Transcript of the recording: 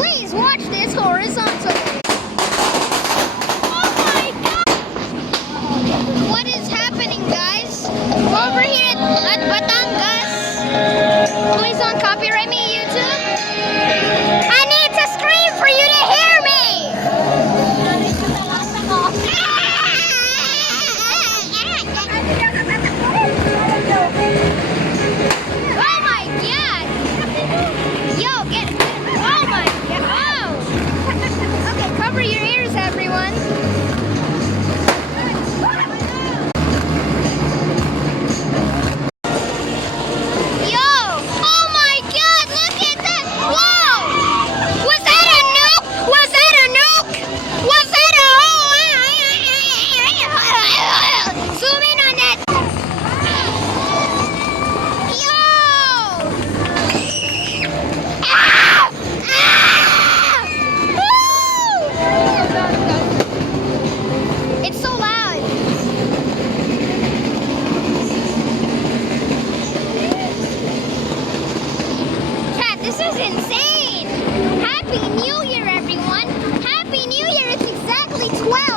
Please watch this horizontally. Oh my god! What is happening, guys? We're over here at Batangas. Please don't copyright me, YouTube. I need to scream for you to hear me! Oh my god! Yo, get. Oh my god! Oh! Okay, cover your ears, everyone. Yo! Oh my god! Look at that! Whoa! Was that a nuke? Was that a nuke? Was that a? Zoom in on that. Yo! Ah! Ah! Woo! It's so loud. Cat, this is insane. Happy New Year, everyone. Happy New Year. It's exactly 12.